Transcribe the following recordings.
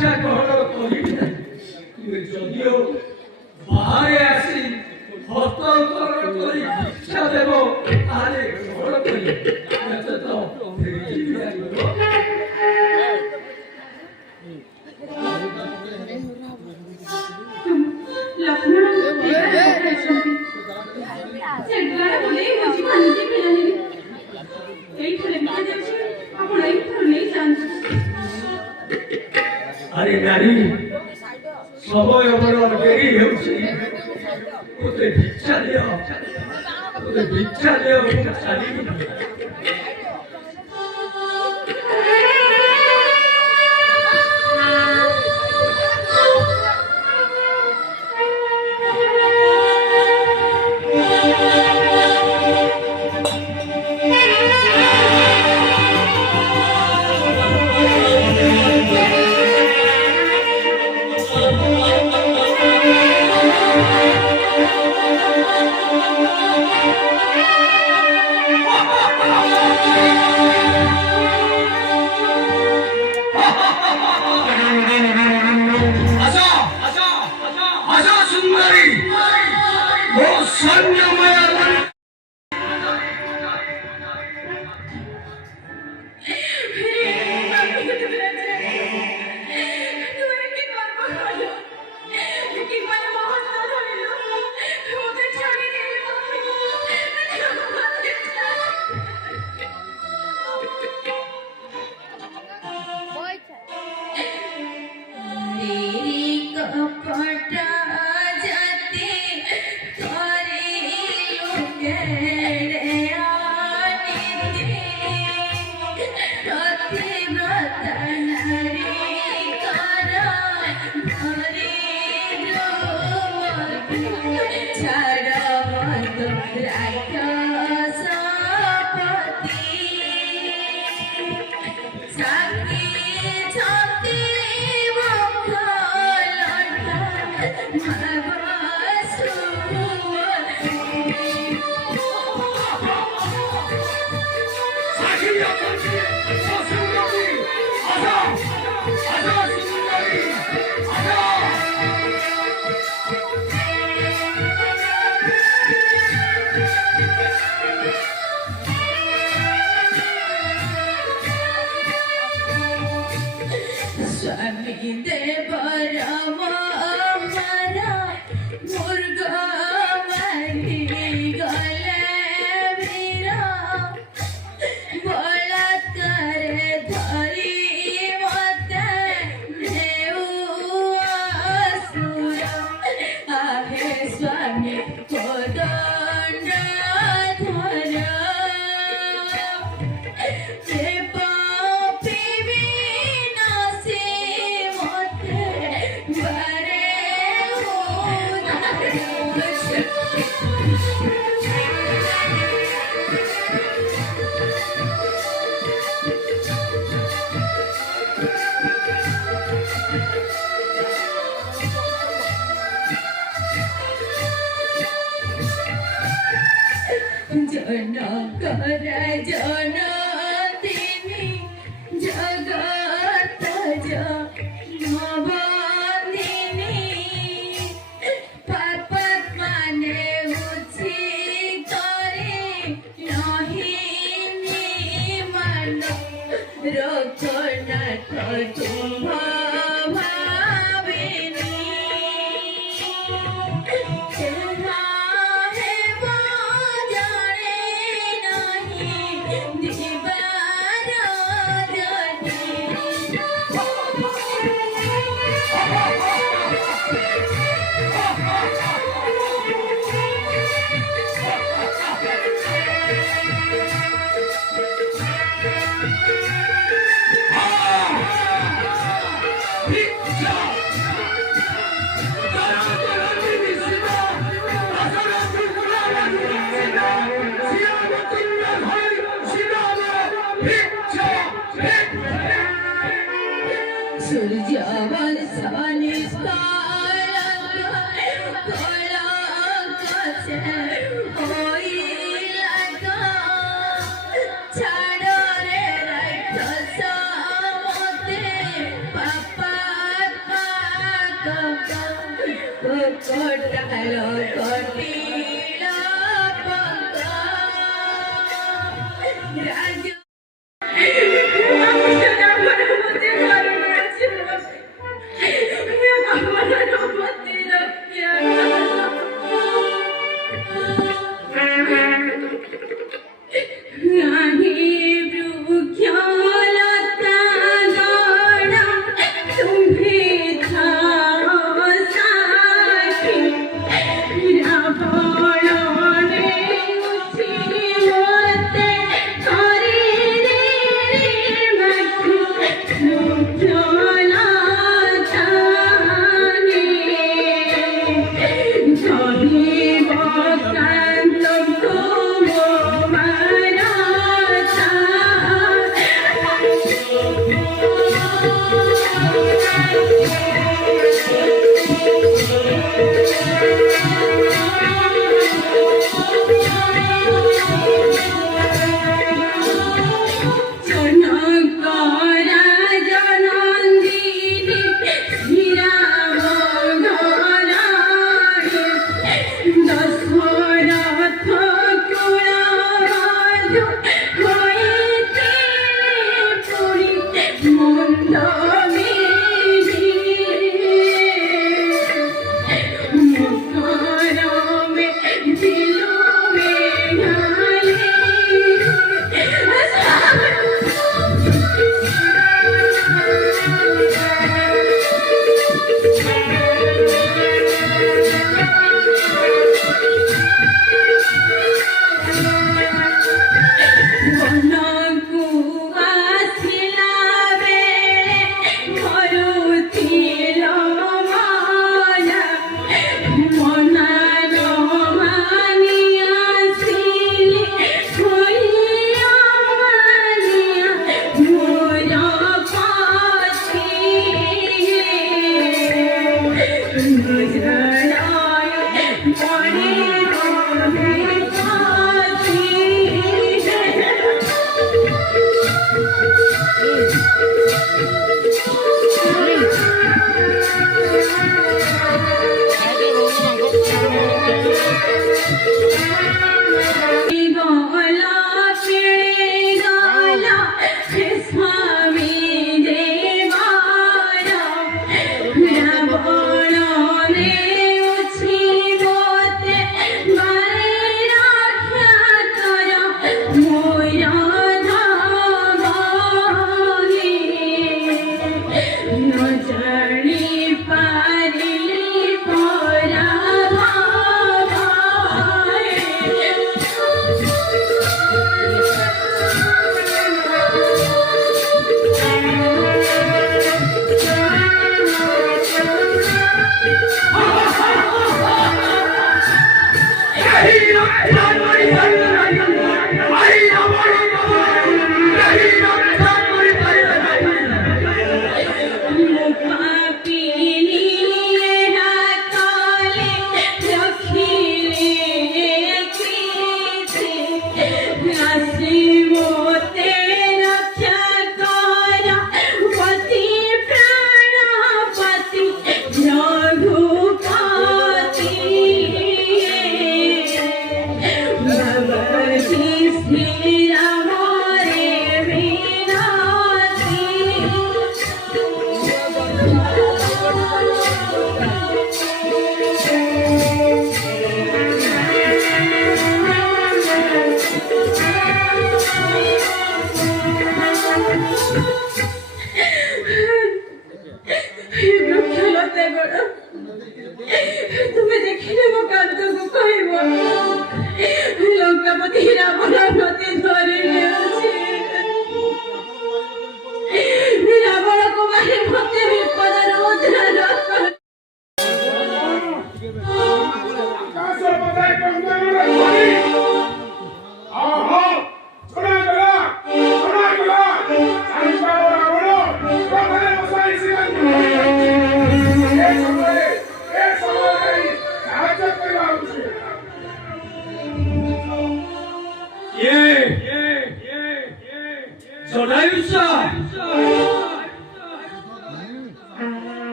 দীক্ষা গ্রহণ করিবি না। তুই যদিও বাহারে আসি হস্তান্তর করে দীক্ষা দেব তাহলে গ্রহণ করি, তো ফিরিবি না। আরে নারী সময় আমার দেরি হচ্ছে, ওদের ভিক্ষা দেও, ওদের ভিক্ষা দেও, ছাড়িবি না।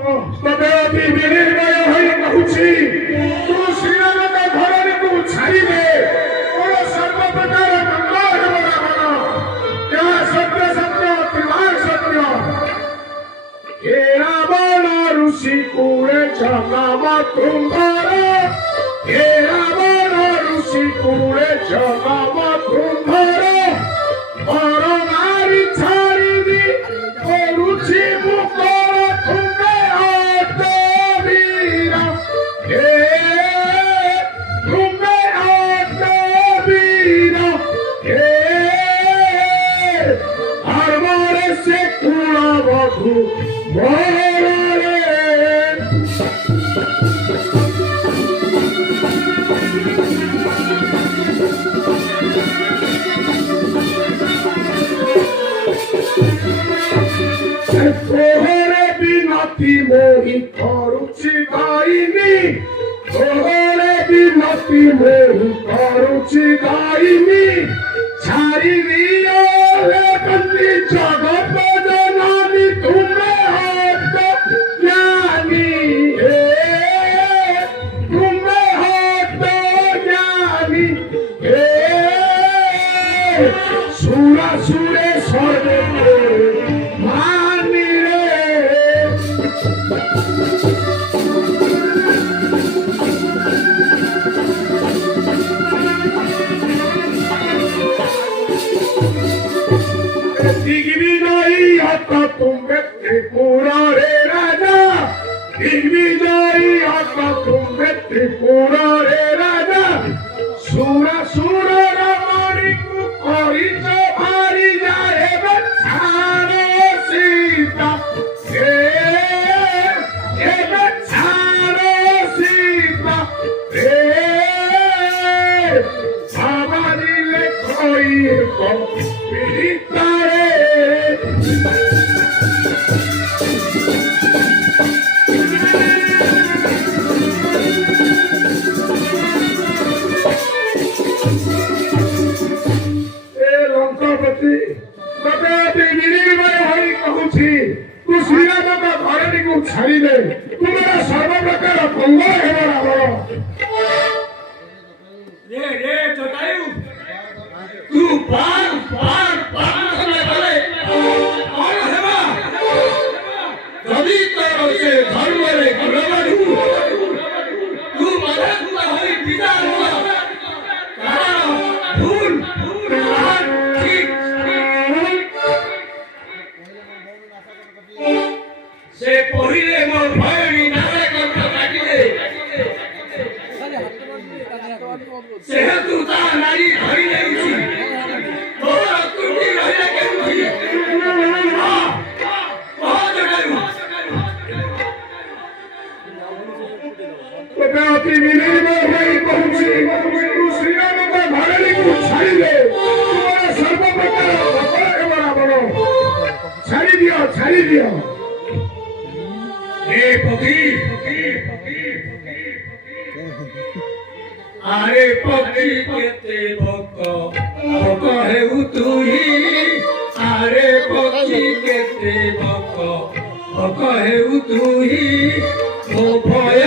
ତତେ ଅତି ବିନିର୍ମୟ ହୋଇ କହୁଛି ତୁ ଶ୍ରୀରାମଙ୍କ ଘରକୁ ଛାଡ଼ିଲେ ତୋର ସର୍ବପ୍ରକାର ମଙ୍ଗଳ ହେବ ରାବଣ। ଏହା ସତ୍ୟ ସତ୍ୟ ଅତିବାର ସତ୍ୟ। ହେ ରାବଣ ଋଷି କୁଳେ ଜନମ ତୁମ୍ଭର। ହେ ରାବଣ ଋଷି କୁଳେ ଜନମ ତୁମ୍ଭର। ପର ନାରୀ ଛାଡ଼ିବି କରୁଛି ମୁଁ କର ତୁମେ ଅଟବୀର। ହେ ତୁମେ ଅଟବୀର। ହେ ଧର୍ମରେ ସେ କୁଳବଧୂ ମରରେ। ତୋହରେ ବିନତି ମୋହି କରୁଛି ଦାଇନି। ତୋହରେ ବିନତି ମୋହି କରୁଛି ଦାଇନି। ଛାଡ଼ିବି ବନ୍ଦୀ ଜଗତ ଜନନୀ ତୁମେ ହତ ଜ୍ଞାନୀ। ହେ ତୁମେ ହତ ଜ୍ଞାନୀ। ହେ ସୁରା ସୁରେ ସର୍ବେ तुम्हे त्रिपुरा रे राजा। दिग्विजयी हत तुम्हे त्रिपुरा रे राजा। सुरा सुर रमणी को कहिच भारी जाए बछार सीता। हे बछार सीता। हे भावरिले कहिब पीड़ितारे। तू श्रीराम घर को छाड़े तुम्हारा सर्वप्रकार मंगल हेब रावण। रे जटायु तू बार बार प्रार्थना करे और हेबा जदि तोर से धर्म रे गुणवानु तू मरकुआ होई विदा हुआ कारण भूल ठीक से पहिले मोर भयनी नारे करता काटिले सेहेतु ता नारी धरी लेउछि तोर तुटी रहिला केउछि बहुत जगायु तोते अति विनिर्मय होई कहूछि तू श्रीराम का घरणी को छाड़िले तुम्हारा सर्वप्रकार मंगल हेब रावण। छाड़ी दियो। हे पति आरे पति केते भक भक हेउ तुही। आरे पति केते भक भक हेउ तुही। ओ भय